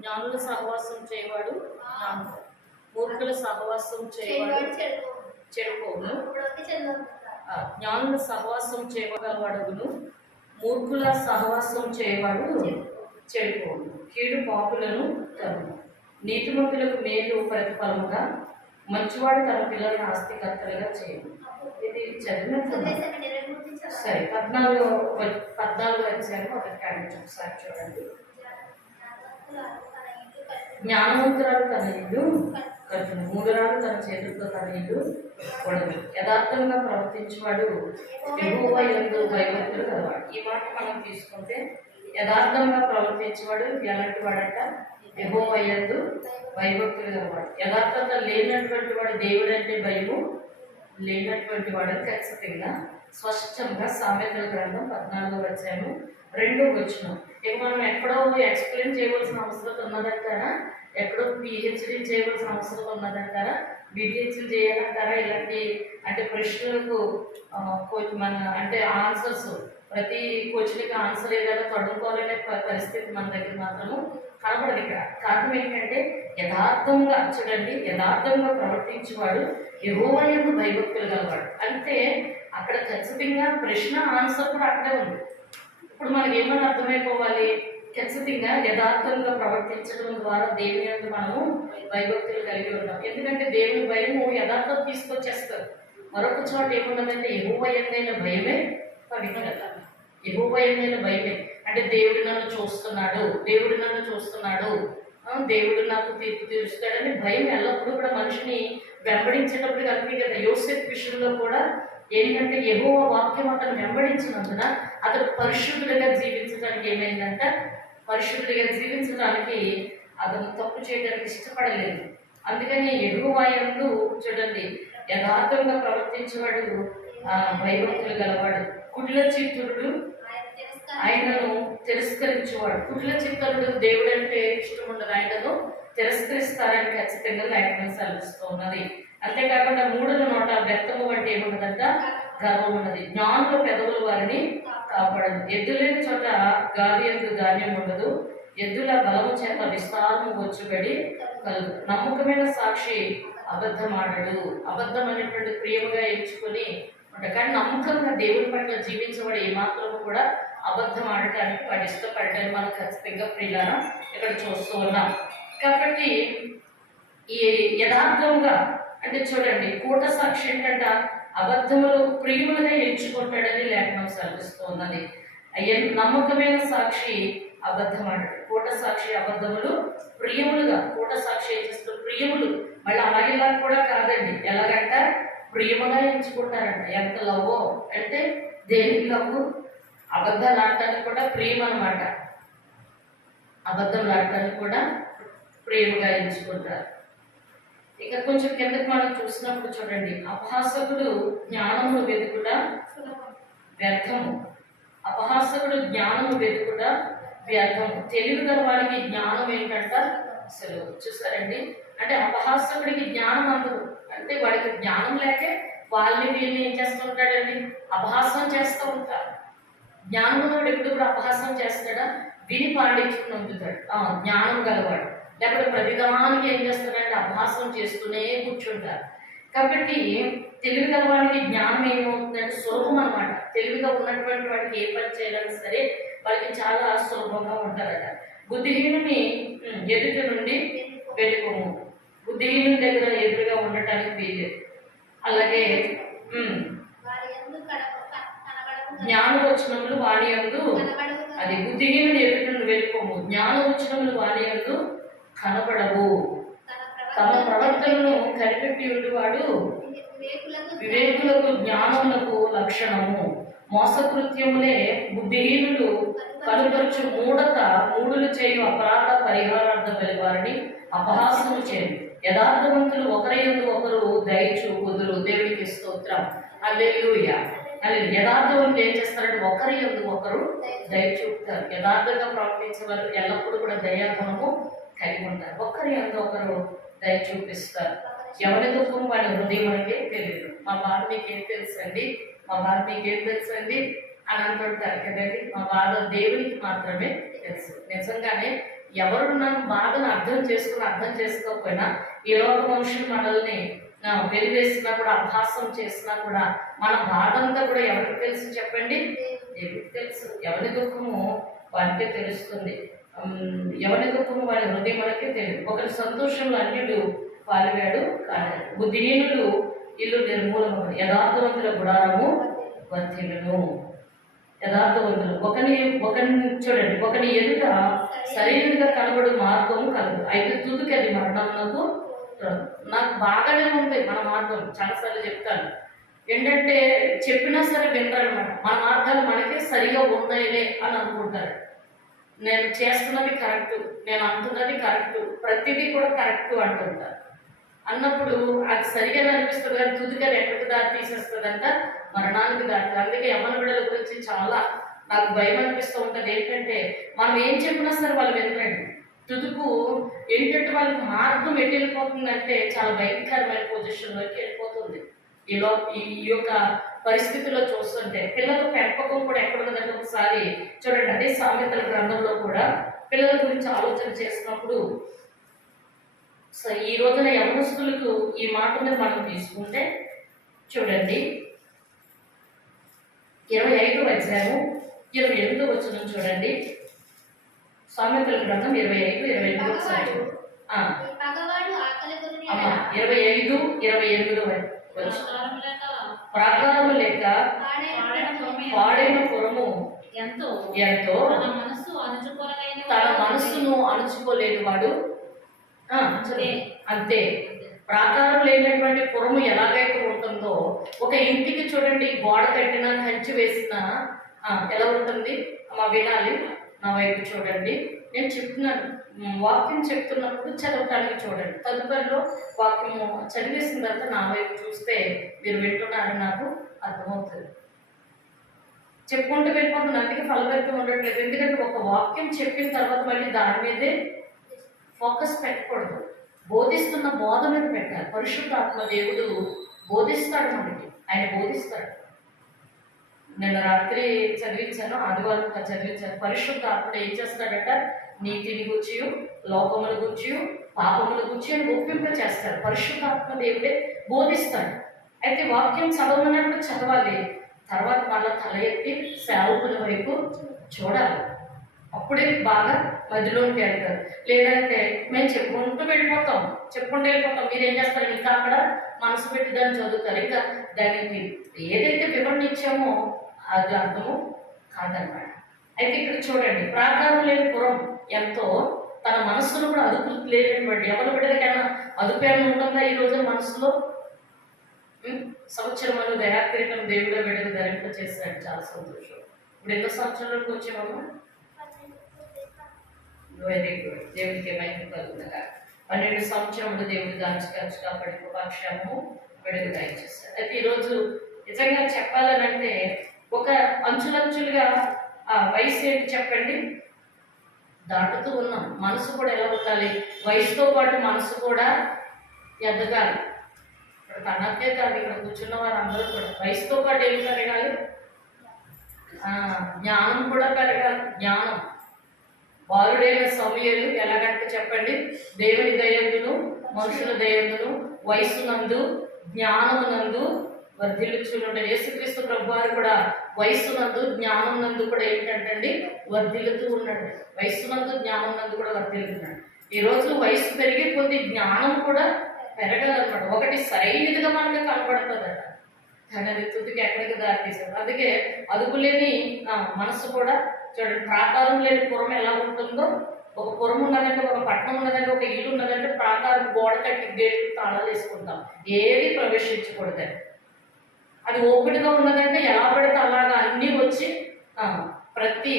జ్ఞానుల సహవాసం చేయవాడు జ్ఞానుడు, మూర్ఖుల సహవాసం చేయవాడు చెడిపోవును. జ్ఞానుల సహవాసం చేయగలవాడును, మూర్ఖుల సహవాసం చేయవాడు చెడిపోవును. కీడు పాపులను తరుము, నీతిమంతులకు మేలు ప్రతిఫలముగా మంచివాడు తన పిల్లలను ఆస్తికర్తలుగా చేయను. ఇది చదివినట్టు సరే. 14 అధ్యాయం ఒకటి కాడించి ఒకసారి చూడండి. జ్ఞానవంతురాలు తన ఇల్లు కట్టును, మూడురాలు తన చేతులతో తన ఇల్లు కొడదు. యథార్థంగా ప్రవర్తించేవాడు యెహోవా యందు భయభక్తులు కలవాడు. ఈ మాట మనం తీసుకుంటే యథార్థంగా ప్రవర్తించేవాడు ఎలాంటి వాడట? యెహోవా యందు భయభక్తులు కలవాడు. యథార్థత లేనటువంటి వాడు దేవుడు అంటే భయము లేనటువంటి వాడు ఖచ్చితంగా స్పష్టంగా సామెతల గ్రంథం 14వ అధ్యాయం 2వ వచనం. ఇక మనం ఎక్కడో ఎక్స్ప్లెయిన్ చేయవలసిన అవసరం ఉన్నదంటారా? ఎక్కడో పిహెచ్డీ చేయవలసిన అవసరం ఉన్నదంటారా? బిహెచ్డీ చేయాలంటారా? ఇలాంటి అంటే ప్రశ్నలకు మన అంటే ఆన్సర్స్ ప్రతి క్వశ్చన్కి ఆన్సర్ ఏదైనా తడుకోవాలనే పరిస్థితి మన దగ్గర మాత్రము కనబడదు. ఇక్కడ కారణం ఏంటంటే యథార్థంగా చూడండి, యథార్థంగా ప్రవర్తించేవాడు యెహోవా యందు భయభక్తులు గలవాడు. అంటే అక్కడ ఖచ్చితంగా ప్రశ్న ఆన్సర్ కూడా అక్కడే ఉంది. ఇప్పుడు మనకి ఏమని అర్థమైపోవాలి? ఖచ్చితంగా యథార్థంగా ప్రవర్తించడం ద్వారా దేవుని యందు మనము భయభక్తులు కలిగి ఉంటాం. ఎందుకంటే దేవుని భయము యథార్థం తీసుకొచ్చేస్తారు. మరొక చోట ఏమున్నదంటే యెహోవా యందైన భయమే పవిత్రత. యెహోవా యందైన భయమే అంటే దేవుడు నన్ను చూస్తున్నాడు, దేవుడు నన్ను చూస్తున్నాడు, దేవుడు నాకు తీర్పు తీరుస్తాడని భయం ఎల్లప్పుడూ కూడా మనిషిని వెంబడించేటప్పుడు కలిపి కదా. యోసేపు విషయంలో కూడా ఏంటంటే యెహోవా వాక్యం అతను వెంబడించినందున అతడు పరిశుద్ధుడిగా జీవించడానికి ఏమైందంట? పరిశుద్ధుడిగా జీవించడానికి అతను తప్పు చేయడానికి ఇష్టపడలేదు. అందుకని యెహోవా యందు చూడండి యథార్థంగా ప్రవర్తించేవాడు భయభక్తులు గలవాడు. కుటిల చిత్తుడు ఆయనను తిరస్కరించేవాడు. కుటిల చిత్తరుడు దేవుడు అంటే ఇష్టం ఉండదు, ఆయనను తిరస్కరిస్తారని ఖచ్చితంగా లేఖనం సెలవిస్తూ ఉన్నది. అంతేకాకుండా మూడుల నోట వ్యక్తము వంటి ఏమున్నదంట? గర్వం ఉన్నది. జ్ఞానుల పెదవులు వారిని కాపాడదు. ఎద్దులేని చోట గాలి యందు ధాన్యం ఉండదు, ఎద్దుల బలము చేత విస్తారము వచ్చుబడి కలదు. నమ్మకమైన సాక్షి అబద్ధమాడడు. అబద్ధం అనేటువంటి ప్రియముగా ఎంచుకొని ఉంటాడు. కానీ నమ్మకంగా దేవుడి పట్ల జీవించబడి ఏమాత్రము కూడా అబద్ధం ఆడటానికి వాడు ఇష్టపడటానికి మనం ఖచ్చితంగా ప్రియులను ఇక్కడ చూస్తూ ఉన్నాం. కాబట్టి ఈ యథార్థంగా అంటే చూడండి కూట సాక్షి ఏంటంట? అబద్ధములు ప్రియులుగా ఎంచుకుంటాడని లేఖనం సెలవిస్తూ ఉన్నది. నమ్మకమైన సాక్షి అబద్ధమాడడు. కూట సాక్షి అబద్ధములు ప్రియములుగా. కూట సాక్షి ఏం చేస్తారు? ప్రియములు. మళ్ళీ అలాగేలా కూడా కాదండి, ఎలాగంట? ప్రియముగా ఎంచుకుంటారంట. ఎంత లవ్వో అంటే దేనికి లవ్వు? అబద్ధాలు ఆడటానికి కూడా ప్రియం అనమాట. అబద్ధం ఆడటానికి కూడా ప్రియముగా ఎంచుకుంటారు. ఇక కొంచెం కిందకి మనం చూసినప్పుడు చూడండి, అపహాసకుడు జ్ఞానము వెతుకుట వ్యర్థము. అపహాసకుడు జ్ఞానము వెతుకుట వ్యర్థము. తెలివి గల వాడికి జ్ఞానం ఏంటంట? అసలు చూసారండి, అంటే అపహాసకుడికి జ్ఞానం అందదు. అంటే వాడికి జ్ఞానం లేకే వాళ్ళని వీళ్ళని ఏం చేస్తూ ఉంటాడండి? అపహాసం చేస్తూ ఉంటారు. జ్ఞానమునోడు ఎప్పుడు కూడా అపహాసం చేస్తాడా? విని పాండిత్యం పొందుతాడు జ్ఞానం గలవాడు. లేకపోతే ప్రతిదానికి ఏం చేస్తాడంటే అభ్యాసం చేస్తూనే కూర్చుంటారు. కాబట్టి తెలివి గలవాడికి జ్ఞానం ఏమవుతుందంటే సులభం అనమాట. తెలివిగా ఉన్నటువంటి వాడికి ఏ పని చేయాలన్నా సరే వాళ్ళకి చాలా సులభంగా ఉంటారట. బుద్ధిహీనుని ఎదుటి నుండి వెళ్ళిపోము. బుద్ధిహీనుని దగ్గర ఎదురుగా ఉండటానికి వీలేదు. అలాగే జ్ఞానవచనములు వాణి యందు అది బుద్ధిహీనుని ఎదుటి నుండి వెళ్ళిపోము. జ్ఞానవచనములు వాణి యందు కనబడవు. తమ ప్రవర్తనను కనిపెట్టి ఉండేవాడు వివేకులకు జ్ఞానములకు లక్షణము. మోసకృత్యములే బుద్ధిహీనులు కనుపరచు మూఢత. మూడులు చేయు అపరాధ పరిహారార్థ వారిని అపహాసము చేయు. యథార్థవంతులు ఒకరి యందు ఒకరు దయ చూపుదురు. దేవునికి స్తోత్రం. హల్లెలూయా. యథార్థవంతులు ఏం చేస్తారంటే ఒకరి యందు ఒకరు దయ చూపుతారు. యథార్థంగా ప్రవర్తించే వారు ఎల్లప్పుడూ కూడా దయాగుణము కలిగి ఉంటారు. ఒకరి యందు ఒకరు దయ చూపిస్తారు. ఎవరి దుఃఖం వాడి హృదయం అంటే తెలియదు. మా బాధ మీకేం తెలుసండి, మా బాధ మీకేం తెలుసండి అని అంటుంటారు కదండి. మా బాధ దేవునికి మాత్రమే తెలుసు. నిజంగానే ఎవరు నన్ను బాధను అర్థం చేసుకోకపోయినా ఈ లోక మనుషులు మనల్ని వెలివేసినా కూడా అభాసం చేసినా కూడా మన బాధ అంతా కూడా ఎవరికి తెలుసు చెప్పండి? దేవుడికి తెలుసు. ఎవరి దుఃఖము వారికే తెలుస్తుంది. ఎవరి దుఃఖము వారి హృదయములకే తెలియదు. ఒకరి సంతోషంలో అన్యుడు పాలివాడు కాదు. బుద్ధిహీనుడు ఇల్లు నిర్మూలము, యథార్థవంతుల గుడారము వర్ధిల్లును. యథార్థవంతులు ఒకరిని చూడండి, ఒకని ఎదుట సరైనదిగా కనబడు మార్గము కలదు, అయితే తుదికి అది మరణమునకు. నాకు బాగానే ఉంది మన మార్గం, చాలాసార్లు చెప్తాను. ఏంటంటే చెప్పినా సరే వినరనమాట. మన మార్గాలు మనకే సరిగా ఉన్నాయిలే అని అనుకుంటారు. నేను చేస్తున్నది కరెక్టు, నేను అంటున్నది కరెక్టు, ప్రతిదీ కూడా కరెక్టు అంటుంటారు. అన్నప్పుడు అది సరిగా అనిపిస్తుంది, కానీ తుదిగా ఎక్కడికి దారి తీసేస్తుందంట, మరణానికి దారి. అందుకే యవ్వన బిడ్డల గురించి చాలా నాకు భయం అనిపిస్తూ ఉంటుంది. ఏంటంటే మనం ఏం చెప్పినా సరే వాళ్ళు వినరండి. తుదుకు ఏంటంటే వాళ్ళకి మార్గం ఎటు వెళ్ళిపోతుందంటే చాలా భయంకరమైన పొజిషన్లోకి వెళ్ళిపోతుంది. ఈ యొక్క పరిస్థితిలో చూస్తుంటే పిల్లల పెంపకం కూడా ఎక్కడున్నదంటే ఒకసారి చూడండి, అదే సామెతల గ్రంథంలో కూడా పిల్లల గురించి ఆలోచన చేసినప్పుడు ఈ రోజున యవనస్తులకు ఈ మాట మీద మనం తీసుకుంటే చూడండి, 25వ అధ్యాయం 28వ వచనం చూడండి. సామెతల గ్రంథం 25:28 ఒకసారి 25:28 ప్రాకారము లేక పాడైన పురము ఎంతో తన మనస్సును అణుచుకోలేని వాడు అంతే. ప్రాకారం లేనటువంటి పురము ఎలాగైతే ఉంటుందో, ఒక ఇంటికి చూడండి గోడ కట్టిన కంచి వేసిన ఎలా ఉంటుంది? వినాలి, నా వైపు చూడండి. నేను చెప్తున్నాను, వాక్యం చెప్తున్నప్పుడు చదవటానికి చూడండి. తదుపరిలో వాక్యము చదివేసిన తర్వాత నా వైపు చూస్తే మీరు వింటున్నారని నాకు అర్థమవుతుంది. చెప్పుకుంటూ వెళ్ళిపోతుంది, అందుకే ఫలభరితం ఉండట్లేదు. ఎందుకంటే ఒక వాక్యం చెప్పిన తర్వాత మళ్ళీ దాని మీదే ఫోకస్ పెట్టకూడదు. బోధిస్తున్న బోధ మీద పెట్టాలి. పరిశుద్ధాత్మ దేవుడు బోధిస్తాడు, మనకి ఆయన బోధిస్తాడు. నిన్న రాత్రి చదివించాను, ఆదివారం చదివించాను. పరిశుద్ధాత్ముడు ఏం చేస్తాడట? నీతిని గుర్చి, లోకముల గుర్చి, పాపముల గుర్చి అని ఒప్పింప చేస్తాడు. పరిశుద్ధాత్మ దేవుడే బోధిస్తాడు. అయితే వాక్యం చదవనప్పుడు చదవాలి, తర్వాత మళ్ళీ తల ఎత్తి సేవకుల వైపు చూడాలి. అప్పుడే బాగా మధ్యలోకి వెళ్తారు. లేదంటే మేము చెప్పుకుంటూ వెళ్ళిపోతాం. మీరేం చేస్తారు? ఇంకా అక్కడ మనసు పెట్టి దాన్ని చదువుతారు. ఇంకా దానికి ఏదైతే వివరణ ఇచ్చామో అది అర్థము కాదన్నమాట. అయితే ఇక్కడ చూడండి, ప్రాకారం లేని పురం ఎంతో తన మనస్సును కూడా అదుపు లేనటువంటి ఎవరి బిడ్డలకైనా అదుపు ఏమైనా ఉంటుందా ఈ రోజు మనసులో? సంవత్సరం దయాక్రీతం దేవుడు బిడ్డలు ధరింప చేశాడు, చాలా సంతోషం. ఇప్పుడు ఎన్నో సంవత్సరాలకు వచ్చామమ్మా? వెరీ గుడ్, దేవుడికి మహిమ కలుగునగా. 12 సంవత్సరములు దేవుడు దాచి కాపాడి కృపాక్షేమము విడుదల దయచేస్తాడు. అయితే ఈరోజు నిజంగా చెప్పాలనంటే ఒక అంచులంచులుగా వయసు ఏంటి చెప్పండి, దాటుతూ ఉన్నాం. మనసు కూడా ఎలా ఉండాలి? వయసుతో పాటు మనసు కూడా ఎదగాలి. ఇప్పుడు తనకే కాదు, ఇక్కడ కూర్చున్న వారు అందరూ కూడా వయసుతో పాటు ఏం పెరగాలి? జ్ఞానం కూడా పెరగాలి. జ్ఞానం బాలుడైన సమూయేలు ఎలాగంటే చెప్పండి, దేవుని దయందును మనుషుల దయందును వయసునందు జ్ఞానమునందు వర్ధిల్లుచుండే. యేసుక్రీస్తు ప్రభువారు కూడా వయసునందు జ్ఞానమునందు కూడా ఏంటంటే వర్ధిల్లుతూ ఉన్నాడు. వయసునందు జ్ఞానమునందు కూడా వర్ధిల్లుతున్నాడు. ఈరోజు వయసు పెరిగే కొద్ది జ్ఞానం కూడా పెరగాలన్నమాట. ఒకటి సరైనదిగా మనకు కనపడుతుందట, కానీ అది తుదికి ఎక్కడికి దారి తీసాడు. అందుకే అదుపు లేని మనసు కూడా చూడండి, ప్రాకారం లేని పురం ఎలా ఉంటుందో, ఒక పురం ఉన్నదంటే, ఒక పట్టణం ఉన్నదంటే, ఒక ఇల్లు ఉన్నదంటే ప్రాకారం గోడ కట్టి గేట్లు తాళాలు వేసుకుంటాం, ఏది ప్రవేశించకూడదు. అది ఓపెన్గా ఉన్నదంటే ఎలా పడితే అలాగా అన్నీ వచ్చి ప్రతి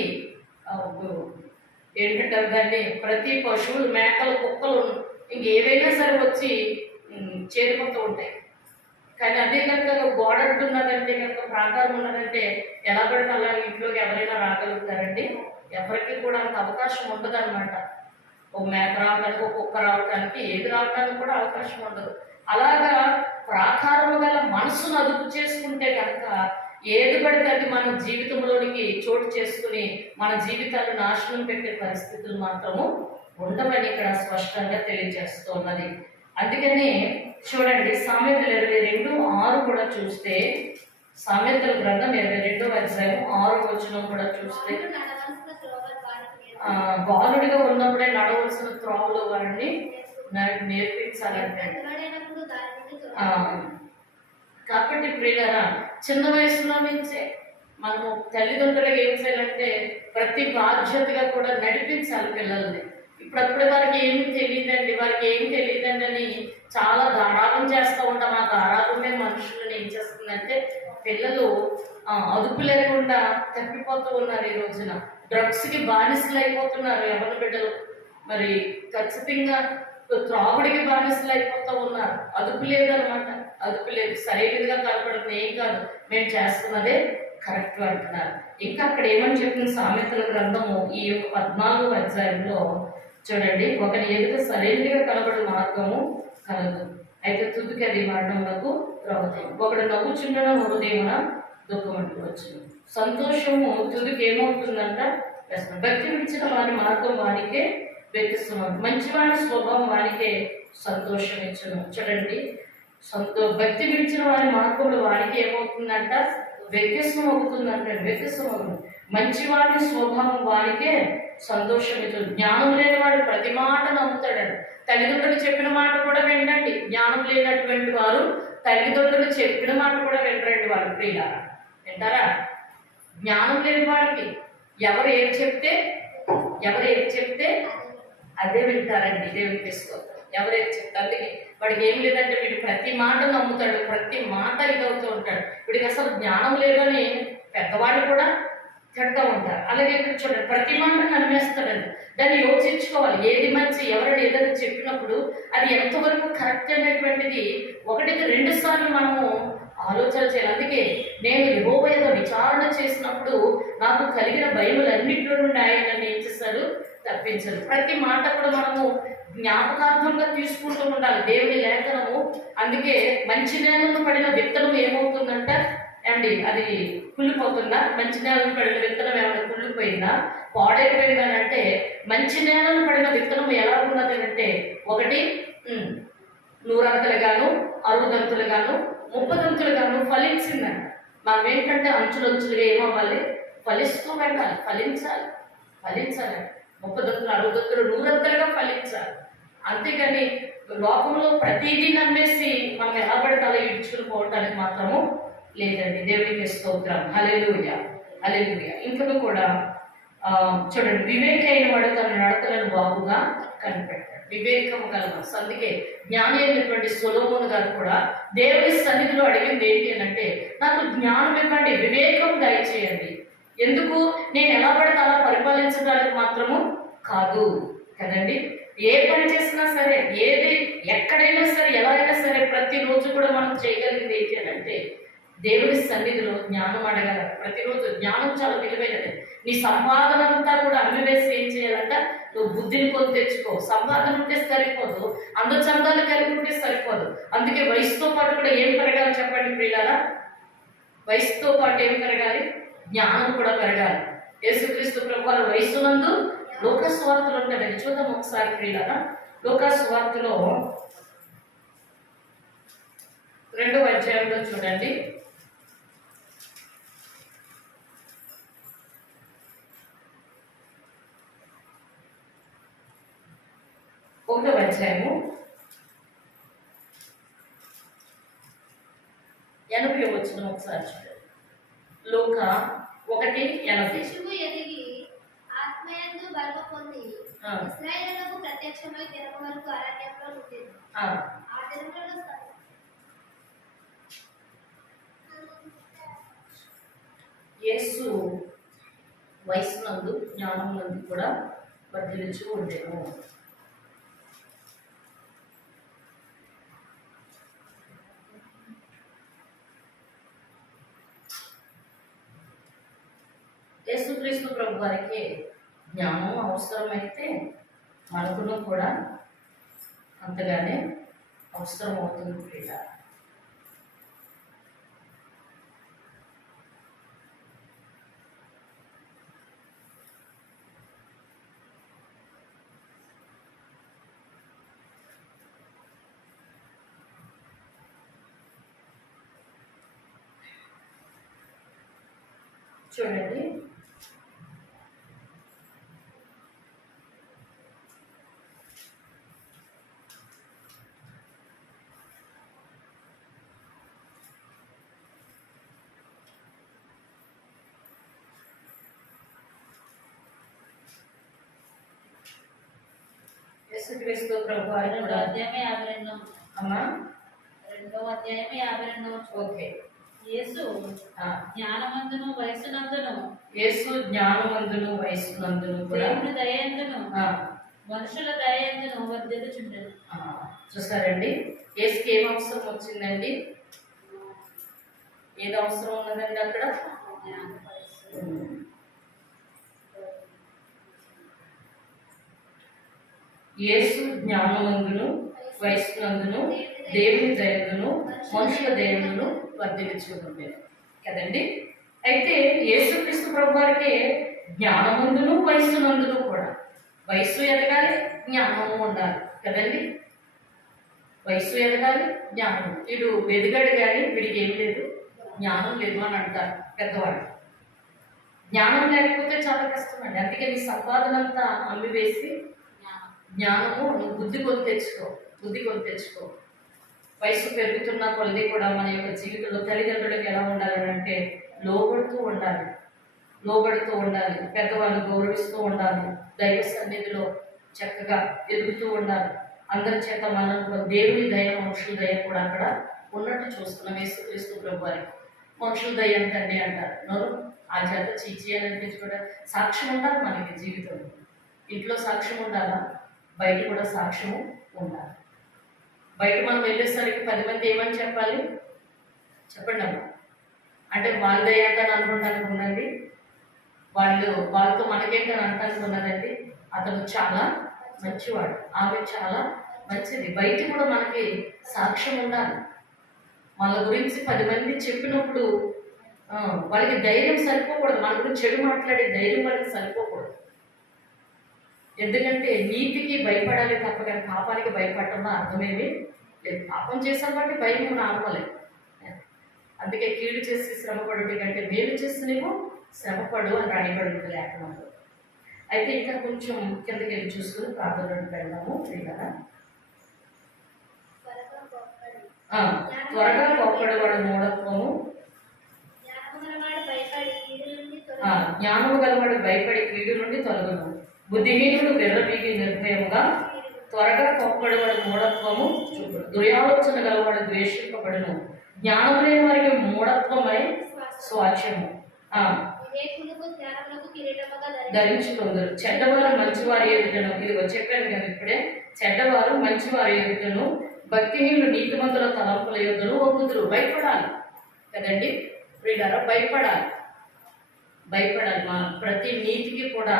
ఏంటంటారు దాన్ని, ప్రతి పశువులు, మేకలు, కుక్కలు ఇంకేవైనా సరే వచ్చి చేరిపోతూ ఉంటాయి. కానీ అదే కనుక గోడ ఉన్నదంటే, కనుక ప్రాకారం ఉన్నదంటే ఎలా పడితే అలా ఇంట్లోకి ఎవరైనా రాగలుగుతారండి? ఎవరికి కూడా అంత అవకాశం ఉండదు అనమాట. ఒక మేక రావడానికి, ఒక కుక్క రావడానికి, ఏది రావడానికి కూడా అవకాశం ఉండదు. అలాగా ప్రాకారము గల మనసును అదుపు చేసుకుంటే కనుక ఏది పడితే అది మన జీవితంలోనికి చోటు చేసుకుని మన జీవితాలు నాశనం పెట్టే పరిస్థితులు మాత్రము ఉండవని ఇక్కడ స్పష్టంగా తెలియజేస్తూ ఉన్నది. అందుకని చూడండి, సామెతలు 22:6 కూడా చూస్తే, సామెతల గ్రంథం 22:6 కూడా చూస్తే, బాలుడిగా ఉన్నప్పుడే నడవలసిన త్రోవలో వారిని నేర్పించాలంటే. కాబట్టి ప్రియులారా, చిన్న వయసులో నుంచే మనము తల్లిదండ్రులకు ఏం చేయాలంటే ప్రతి బాధ్యతగా కూడా నడిపించాలి పిల్లల్ని. ఇప్పుడప్పుడు వారికి ఏమి తెలియదండి, వారికి ఏం తెలియదండి అని చాలా గారాబం చేస్తూ ఉంటాం. ఆ గారాబమే మనుషులను ఏం చేస్తుందంటే పిల్లలు అదుపు లేకుండా తప్పిపోతూ ఉన్నారు. ఈ రోజున డ్రగ్స్కి బానిసలు అయిపోతున్నారు ఎవరి బిడ్డలు. మరి ఖచ్చితంగా త్రాగుడికి బానిసలు అయిపోతూ ఉన్నారు. అదుపు లేదనమాట, అదుపు లేదు. సరైనదిగా కనపడుతుంది, ఏం కాదు మేము చేస్తున్నదే కరెక్ట్ అంటున్నారు. ఇంకా అక్కడ ఏమని చెప్పింది సామెతల గ్రంథము ఈ 14వ అధ్యాయంలో చూడండి, ఒకరి ఎదుట సరైనదిగా కనబడు మార్గము కలదు, అయితే తుదికి అది మరణములకు త్రోవతేను. ఒకడు నవ్వుచుండడం హృదయమున దుఃఖం అంటువచ్చు. సంతోషము తుదికి ఏమవుతుందంట? భక్తి విడిచిన వారి మార్గం వానికే వ్యక్తిస్తున్నాడు, మంచివాడి స్వభావం వానికే సంతోషం ఇచ్చును. చూడండి, భక్తి విడిచిన వారి మార్గంలో వానికి ఏమవుతుందంట? వ్యత్యస్తం అవుతుందంటే వ్యత్యస్తం అవుతుంది. మంచివాడి స్వభావం వానికే సంతోషం ఇస్తుంది. జ్ఞానం లేని వాడు ప్రతి మాట నమ్ముతాడండి. తల్లిదండ్రులు చెప్పిన మాట కూడా వినండి. జ్ఞానం లేనటువంటి వారు తల్లిదండ్రులు చెప్పిన మాట కూడా వినరండి. వాళ్ళు ప్రియులారా, వింటారా? జ్ఞానం లేని వాడికి ఎవరు ఏం చెప్తే అదే వింటారండి. దేవుని తీసుకోవాలి. ఎవరైతే చెప్తారు, అందుకే వాడికి ఏం లేదంటే వీడు ప్రతి మాట నమ్ముతాడు, ప్రతి మాట ఇదవుతూ ఉంటాడు. వీడికి అసలు జ్ఞానం లేదని పెద్దవాళ్ళు కూడా తింటూ ఉంటారు. అలాగే ఇక్కడ చూడండి, ప్రతి మాట నమ్మేస్తాడండి. దాన్ని యోచించుకోవాలి, ఏది మంచి, ఎవరైనా ఏదైనా చెప్పినప్పుడు అది ఎంతవరకు కరెక్ట్ అనేటువంటిది 1-2 సార్లు మనము ఆలోచన చేయాలి. అందుకే నేను యెహోవా యందు విచారణ చేసినప్పుడు నాకు కలిగిన భయములన్నింటిలో నుండి ఆయన నన్ను ఏం చేశారు? తప్పించారు. ప్రతి మాట కూడా మనము జ్ఞాపకార్థంగా తీసుకుంటూ ఉండాలి. దేవుని లేఖనము అందుకే మంచి నేలను పడిన విత్తనం ఏమవుతుందంట అండి, అది కుళ్ళిపోతుందా? మంచి నేలను పడిన విత్తనం ఏమైనా కుళ్ళిపోయిందా, పాడైపోయిందా అంటే, మంచి నేలను పడిన విత్తనం ఎలా ఉన్నది అంటే, ఒకటి 100 అంతలుగాను, 60 అంతలుగాను, 30 అంతలుగాను ఫలించిందంట. మనం ఏంటంటే అంచులంచులుగా ఏమవ్వాలి? ఫలిస్తూ వెళ్ళాలి, ఫలించాలి. 30 అంతలు, 60 అంతలు, 100 అంతలుగా ఫలించాలి. అంతేగాని లోకంలో ప్రతిదీ నమ్మేసి మనం ఎలా పడితే అలా ఇడ్చుకుని పోవటానికి మాత్రము లేదండి. దేవునికి స్తోత్రం. హల్లెలూయా, హల్లెలూయా. ఇంకను కూడా చూడండి, వివేకైన వాడు తన నడతలను బాగుగా కనిపెట్టాడు. వివేకము కలవాడు. అందుకే జ్ఞాని అయినటువంటి సొలొమోను గారు కూడా దేవుని సన్నిధిలో అడిగింది ఏంటి అని అంటే, నాకు జ్ఞానం ఇవ్వండి, వివేకం దయచేయండి. ఎందుకు? నేను ఎలా పడితే అలా పరిపాలించడానికి మాత్రము కాదు కదండి. ఏ పని చేసినా సరే, ఏది ఎక్కడైనా సరే, ఎలా అయినా సరే, ప్రతిరోజు కూడా మనం చేయగలిగింది ఏంటి అని అంటే దేవుని సన్నిధిలో జ్ఞానం అడగాలి. ప్రతిరోజు జ్ఞానం చాలా విలువైనది. నీ సంపాదన అంతా కూడా అమ్మివేసి ఏం చేయాలంట? నువ్వు బుద్ధిని కొని తెచ్చుకో. సంపాదన ఉంటే సరిపోదు, అందచందాలు కలిగి ఉంటే సరిపోదు. అందుకే వయసుతో పాటు కూడా ఏం పెరగాలి చెప్పండి ప్రియులారా? వయసుతో పాటు ఏం పెరగాలి? జ్ఞానం కూడా పెరగాలి. యేసుక్రీస్తు ప్రభువారు వయసునందు లోకా సువార్తలు ఉంటాడండి. చూద్దాం ఒకసారి ప్రియులారా. లోకా సువార్తలో 2వ అధ్యాయంలో చూడండి, 1వ అధ్యాయము 80వ వచనం ఒకసారి చూడండి. లూకా 1:80. శిశువు ఎదిగి ఆత్మయందు బలము పొంది ఇశ్రాయేలునకు ప్రత్యక్షమై దినము వరకు అరణ్యంలో ఉండెను. ఆ దినములలో యేసు వయసునందు జ్ఞానమునందు కూడా వర్ధిల్లుచు ఉండెను. యేసుక్రీస్తు ప్రభు వారికి జ్ఞానం అవసరమైతే మనకును కూడా అంతగానే అవసరం అవుతుంది. చూడండి. యేసుక్రీస్తు ప్రభు వారు రెండో కూడా అధ్యాయమే 52 అమ్మా రెండో అధ్యాయమే 52 ఓకే. యేసు ఆ, జ్ఞానమందును వయస్సునందును యేసు జ్ఞానవంతులు వయస్సునందును కూడా దేవుని దయందును ఆ, మనుషుల దయందును వర్ధిల్లుచుండెను. ఆ, చూసారండి. యేసుకి ఏం అవసరం వచ్చిందండి? ఏది అవసరం ఉన్నదండి అక్కడ? యేసు జ్ఞానమందును వయస్సునందును దేవుని దయను మనుషుల దయను వర్ధిల్చుకుంటుంది కదండి. అయితే యేసుక్రీస్తు ప్రభు వారికి జ్ఞానమందును వయస్సునందును కూడా, వయస్సు ఎదగాలి, జ్ఞానము ఉండాలి కదండి. వయస్సు ఎదగాలి, జ్ఞానం. వీడు ఎదిగాడు కానీ వీడికి ఏం లేదు, జ్ఞానం లేదు అని అంటారు పెద్దవాళ్ళు. జ్ఞానం లేకపోతే చాలా కష్టమండి. అందుకే నీ సంపాదన అంతా అమ్మివేసి జ్ఞానము నువ్వు బుద్ధి కొని తెచ్చుకో, బుద్ధి కొని తెచ్చుకో. వయసు పెరుగుతున్న కొలది కూడా మన యొక్క జీవితంలో తల్లిదండ్రులకు ఎలా ఉండాలి అంటే లోబడుతూ ఉండాలి, లోబడుతూ ఉండాలి, పెద్దవాళ్ళు గౌరవిస్తూ ఉండాలి, దైవ సన్నిధిలో చక్కగా ఎదుగుతూ ఉండాలి. అందరి చేత మనం దేవుని దయ మనుషుల దయ కూడా అక్కడ ఉన్నట్టు చూస్తున్నాం. యేసుక్రీస్తు ప్రభు వారికి మనుషుల దయ ఎంతండి అంటారు. నోరు ఆ చేత చీచి అని అనిపించుకోవడం. సాక్ష్యం ఉండాలి మనకి జీవితంలో. ఇంట్లో సాక్ష్యం ఉండాలా, బయట కూడా సాక్ష్యము ఉండాలి. బయట మనం వెళ్ళేసరికి 10 మంది ఏమని చెప్పాలి చెప్పండి అమ్మా. అంటే వాళ్ళదే అంటాను అనుకుంటానికి ఉందండి, వాళ్ళతో మనకేంటని అంటానికి ఉన్నదండి. అతను చాలా మంచివాడు, ఆమె చాలా మంచిది. బయట కూడా మనకి సాక్ష్యం ఉండాలి. వాళ్ళ గురించి 10 మంది చెప్పినప్పుడు వాళ్ళకి ధైర్యం సరిపోకూడదు. మన గురించి చెడు మాట్లాడే ధైర్యం వాళ్ళకి సరిపోకూడదు. ఎందుకంటే నీతికి భయపడాలి తప్ప కానీ పాపానికి భయపడటంలో అర్థమేమి లేదు. పాపం చేసాం బట్టి భయం రావలేదు. అందుకే కీడు చేసి శ్రమపడు కంటే మేలు చేస్తేనేమో శ్రమపడు అని రాయబడి లేఖనంలో. అయితే ఇంకా కొంచెం కిందకి వెళ్ళి చూసుకుని ప్రార్థనలోకి వెళ్దాము. కదా త్వరగా కోప్పడేవాడు మూఢత్వము, జ్ఞానము గలవాడు భయపడి కీడు నుండి తొలగును, బుద్ధిహీనుడు వెర్రవీగి నిర్భయముగా, త్వరగా కోప్పడేవాడు మూఢత్వము చూపుడు, దుర్యాలోచన గలవాడు ద్వేషింపబడును, జ్ఞానం లేని వారికి మూఢత్వమై స్వాచ్యము ధరించుకుందరు. చెడ్డవారు మంచివారి ఎదుటను, ఇదిగో చెప్పాను కదా ఇప్పుడే, చెడ్డవారు మంచివారి ఎదుటను భక్తిహీనులు నీతిమంతుల తలంపుల యుద్ధను ఒప్పుదురు. భయపడాలి కదండి ప్రియులారా, భయపడాలి, భయపడాలి. మనం ప్రతి నీతికి కూడా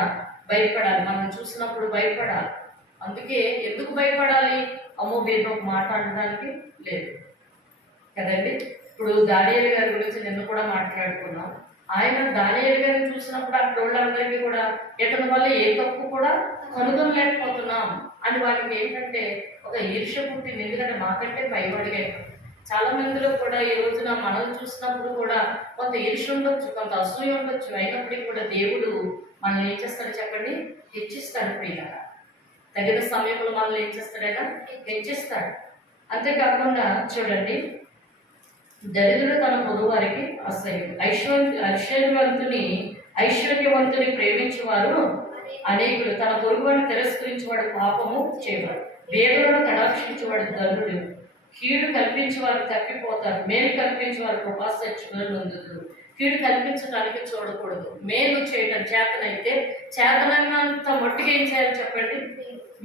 భయపడాలి. మనం చూసినప్పుడు భయపడాలి. అందుకే ఎందుకు భయపడాలి? అమ్మో వీరిని ఒక మాట అనడానికి లేదు కదండి. ఇప్పుడు దానియేలు గారి గురించి నిన్న కూడా మాట్లాడుకున్నాం. ఆయన దానియేలు గారిని చూసినప్పుడు అక్కడ వాళ్ళందరికీ కూడా ఇతని వల్ల ఏ తప్పు కూడా కనుగొనలేకపోతున్నాం అని వాళ్ళకి ఏంటంటే ఒక ఈర్ష్య పుట్టింది. ఎందుకంటే మాకంటే పైవాడిగా చాలా మందిలో కూడా ఈ రోజున మనల్ని చూసినప్పుడు కూడా కొంత ఈర్ష్య ఉండొచ్చు, కొంత అసూయ ఉండొచ్చు. అయినప్పటికీ కూడా దేవుడు మనల్ని ఏం చేస్తాడు చెప్పండి? హెచ్చిస్తాడు. ప్రియులారా, తగిన సమయంలో మనల్ని ఏం చేస్తాడైనా హెచ్చిస్తాడు. అంతేకాకుండా చూడండి, దరిద్రుడు తన పొరుగు వారికి అసహ్యుడు, ఐశ్వర్యవంతుని ప్రేమించేవారు అనేకులు, తన పొరుగువాడిని తిరస్కరించేవాడు పాపము చేయవాడు, వేదలను కటాక్షించేవాడు ధనుడు, కీడు కల్పించేవారు తప్పిపోతారు, మేలు కల్పించేవారు కృపాసత్యులను నొందుతారు. కీడు కల్పించడానికి చూడకూడదు, మేలు చేయడం చేతనైతే చేతనంత మట్టుగా ఏం చేయాలి చెప్పండి?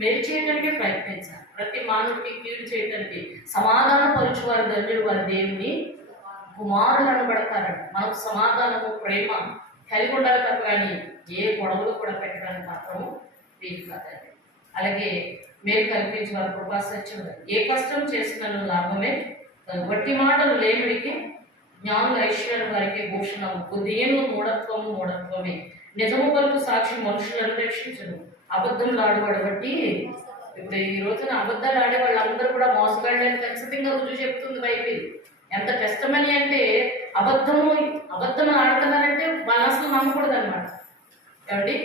మేలు చేయడానికి ప్రయత్నించాలి. ప్రతి మానవుడికి కీడు చేయడానికి సమాధాన పరుచువారు ధన్యులు, వారి దేవుని కుమారులు అనబడతారంట. మనకు సమాధానము ప్రేమ కలిగి ఉండాలి తప్ప కానీ ఏ గొడవలు కూడా పెట్టడానికి మాత్రము వీలు కాదండి. అలాగే మేలు కల్పించి వారి కృపాసత్యం, ఏ కష్టం చేసినను లాభమే, వట్టి మాటలు లేనుడికి జ్ఞానుల ఐశ్వర్యం వారికి భూషణము, బుద్ధిహీను మూఢత్వమే, నిజము వరకు సాక్షి మనుషులను రక్షించను, అబద్ధములు ఆడేవాడు బట్టి. ఇప్పుడు ఈ రోజున అబద్ధాలు ఆడే వాళ్ళందరూ కూడా మోసగాళ్ళని ఖచ్చితంగా రుజువు చెప్తుంది బైబిల్. ఎంత కష్టమని అంటే అబద్ధం ఆడుతున్నారంటే వాళ్ళని అసలు నమ్మకూడదు అనమాట. ఏమండి,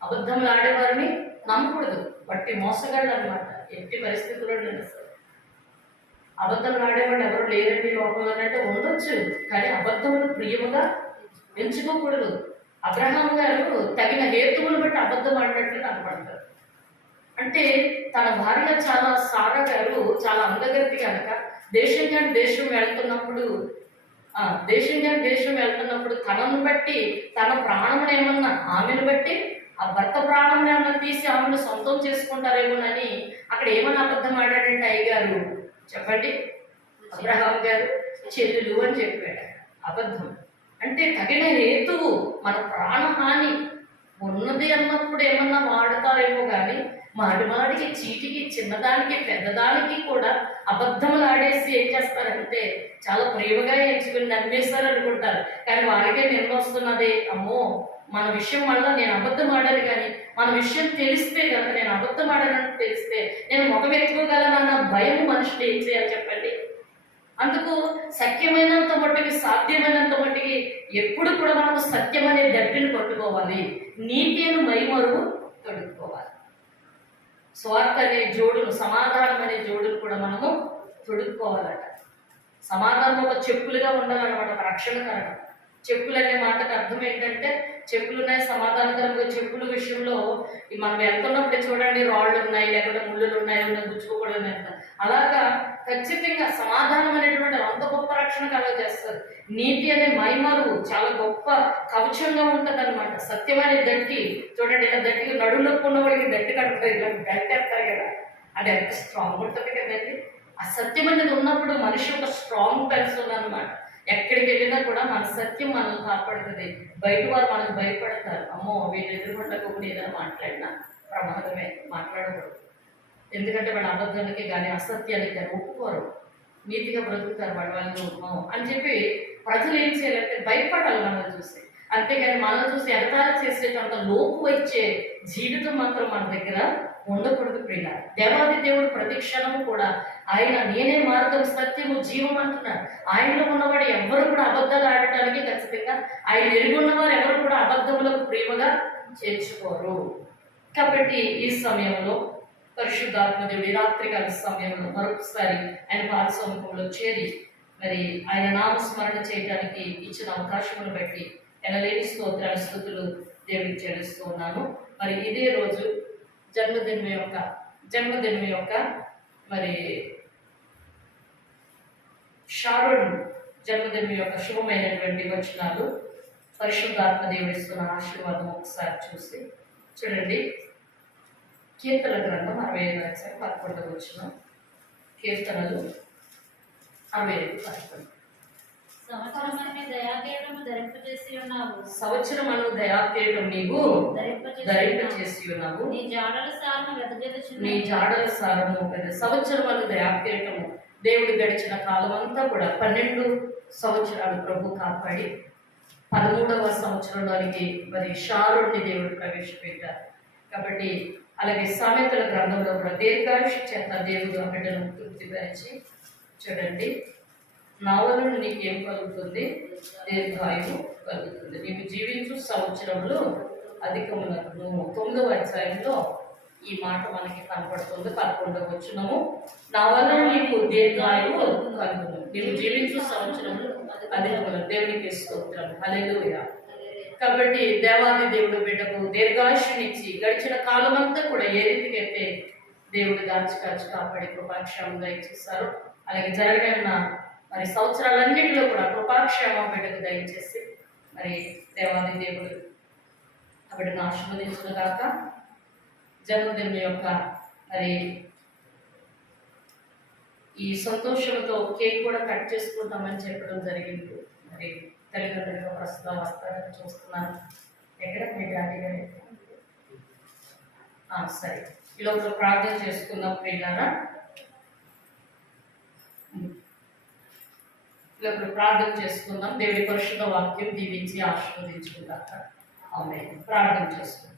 అబద్ధములు ఆడేవారిని నమ్మకూడదు. బట్టి మోసగాళ్ళు అనమాట. ఎట్టి పరిస్థితుల్లో అసలు అబద్ధములు ఆడేవాళ్ళు ఎవరు లేరండి లోకంలో అంటే ఉండొచ్చు, కానీ అబద్ధములు ప్రియముగా ఎంచుకోకూడదు. అబ్రహాం గారు తగిన హేతువులు బట్టి అబద్ధం ఆడినట్లు కనపడతారు. అంటే తన భార్య చాలా సారా గారు చాలా అందగత్తి కనుక దేశం కానీ దేశం వెళ్తున్నప్పుడు తనను బట్టి తన ప్రాణమును ఏమన్నా ఆమెను బట్టి ఆ భర్త ప్రాణమును ఏమన్నా తీసి ఆమెను సొంతం చేసుకుంటారేమోనని అక్కడ ఏమన్నా అబద్ధం ఆడాడంటే అయ్యగారు చెప్పండి, అబ్రహాం గారు చెల్లెలు అని చెప్పాడు. అబద్ధం అంటే తగిన హేతువు. మన ప్రాణహాని ఉన్నది అన్నప్పుడు ఏమన్నా వాడతారేమో కానీ మాడిమాడికి చీటికి చిన్నదానికి పెద్దదానికి కూడా అబద్ధములు ఆడేసి ఏం చేస్తారంటే చాలా ప్రేమగా ఎంచుకుని నమ్మేస్తారు అనుకుంటారు. కానీ వాళ్ళకే నిన్న వస్తున్నది, అమ్మో మన విషయం వల్ల నేను అబద్ధం ఆడాను, కానీ మన విషయం తెలిస్తే కనుక నేను అబద్ధం ఆడానని తెలిస్తే నేను ముఖం ఎత్తుకోగలనన్న భయం మనుషులు ఏం చేయాలి చెప్పండి. అందుకు సత్యమైనంత మట్టుకి సాధ్యమైనంత మట్టుకి ఎప్పుడు కూడా మనము సత్యం అనే దట్టిని పట్టుకోవాలి, నీతి అనే మైమరువు తొడుక్కోవాలి. స్వార్థ అనే జోడును, సమాధానం అనే జోడును కూడా మనము తొడుక్కోవాలట. సమాధానం ఒక చెప్పులుగా ఉండాలన్నమాట, ఒక రక్షణకరంగా. చెప్పులు అనే మాటకు అర్థం ఏంటంటే చెప్పులు ఉన్నాయి సమాధానకరంగా. చెప్పుల విషయంలో మనం వెళ్తున్నప్పుడు చూడండి, రాళ్ళు ఉన్నాయి, లేకపోతే ముళ్ళులు ఉన్నాయి, గుచ్చుకోకూడదు అంట. అలాగా ఖచ్చితంగా సమాధానం అనేటువంటి అంత గొప్ప రక్షణ కలగజేస్తారు. నీతి అనే మైమరువు చాలా గొప్ప కవచంగా ఉంటుంది అనమాట. సత్యం అనే దట్టి చూడండి, ఇలా దట్టిగా నడువులోకి ఉన్నవాడికి దట్టి కడుతుంది, ఇలా బెల్ట్ ఎత్తారు కదా, అది ఎంత స్ట్రాంగ్ ఉంటుంది కదండి. ఆ సత్యం అనేది ఉన్నప్పుడు మనిషి ఒక స్ట్రాంగ్ పర్సన్ అనమాట. ఎక్కడికి వెళ్ళినా కూడా మన సత్యం మనల్ని కాపాడుతుంది. బయట వారు మనకు భయపడతారు, అమ్మో వీళ్ళు ఎదుర్కొంటకుండా ఏదైనా మాట్లాడినా ప్రమాదమే, మాట్లాడకూడదు. ఎందుకంటే వాళ్ళ అబద్ధానికి కానీ అసత్యానికి కానీ ఒప్పుకోరు, నీతిగా బ్రతుకుతారు వాళ్ళు అని చెప్పి ప్రజలు ఏం చేయాలంటే భయపడాలి మనల్ని చూసి. అంతేగాని మనల్ని చూసి ఎగతాళి చేసేటంత లోపు వచ్చే జీవితం మాత్రం మన దగ్గర ఉండకూడదు ప్రియ. దేవాది దేవుడు ప్రతి క్షణము కూడా ఆయన నేనే మార్గం సత్యము జీవం అంటున్నాడు. ఆయనలో ఉన్నవాడు ఎవరు కూడా అబద్ధాలు ఆడటానికి ఖచ్చితంగా ఆయన ఎరిగి ఉన్నవారు ఎవరు కూడా అబద్ధములకు ప్రేమగా చేర్చుకోరు. కాబట్టి ఈ సమయంలో పరిశుద్ధాత్మ దేవుడి రాత్రికాల సమయంలో మరొకసారి ఆయన పాదసముఖంలో చేరి మరి ఆయన నామస్మరణ చేయడానికి ఇచ్చిన అవకాశమును బట్టి ఎనలేని స్తోత్రాలు స్తుతులు దేవుడికి చెల్లిస్తూ ఉన్నాను. మరి ఇదే రోజు జన్మదినం యొక్క మరి షారోన్ జన్మదినం యొక్క శుభమైనటువంటి వచనాలు పరిశుద్ధాత్మ దేవుడిస్తున్న ఆశీర్వాదం ఒకసారి చూడండి. కీర్తన గ్రంథం 65 వచనం. కీర్తనలు 65:11. సంవత్సరమును దయాకిరీటం నీవు ధరింపచేసి ఉన్నావు. నీ జాడల సారము కదా. సంవత్సరమును దయాకిరీటము దేవుడు గడిచిన కాలం అంతా కూడా 12 సంవత్సరాలు ప్రభు కాపాడి 13వ సంవత్సరంలోనికి మరి షారోన్ని దేవుడు ప్రవేశపెట్టారు. కాబట్టి అలాగే సామెతల గ్రంథంలో కూడా దీర్ఘాయుషు చేత దేవుడు ఆ బిడ్డను తృప్తిపరిచి చూడండి, నా వలన నీకేం కలుగుతుంది? దీర్ఘాయువు కలుగుతుంది, నీకు జీవించు సంవత్సరంలో అధికములను. 9వ అధ్యాయంలో ఈ మాట మనకి కనపడుతుంది. 11వ వచనము, నా వలన నీకు దీర్ఘాయువు కలుగును, నీవు జీవించు సంవత్సరంలో అధికములను. దేవునికి స్తోత్రం, హల్లెలూయా. కాబట్టి దేవాది దేవుడు బిడ్డకు దీర్ఘాయుష్నిచ్చి గడిచిన కాలం అంతా కూడా ఏ రీతికైతే దేవుడు కాచి కాపాడి కృపాక్షేమంగా ఇచ్చేస్తారు, అలాగే జరగన్న మరి సంవత్సరాలన్నింటిలో కూడా కృపాక్షేమం బిడ్డకు దయచేసి మరి దేవాది దేవుడు ఆ బిడ్డను ఆశీర్వదించిన గాక. జన్మదినం యొక్క మరి ఈ సంతోషంతో కేక్ కూడా కట్ చేసుకుంటామని చెప్పడం జరిగింది. మరి తల్లిదండ్రులుగా ప్రస్తుతం వస్తారని చూస్తున్నాను. ఎక్కడ మీ డాడీ గారు? సరే, ఇలా ఒక ప్రార్థన చేసుకుందాం ప్రియులారా. ఇలా ఒక ప్రార్థన చేసుకుందాం. దేవుడి పరిశుద్ధ వాక్యం దీవించి ఆశీర్వదించుకుందాక. ఆమేన్. ప్రార్థన చేసుకుందాం.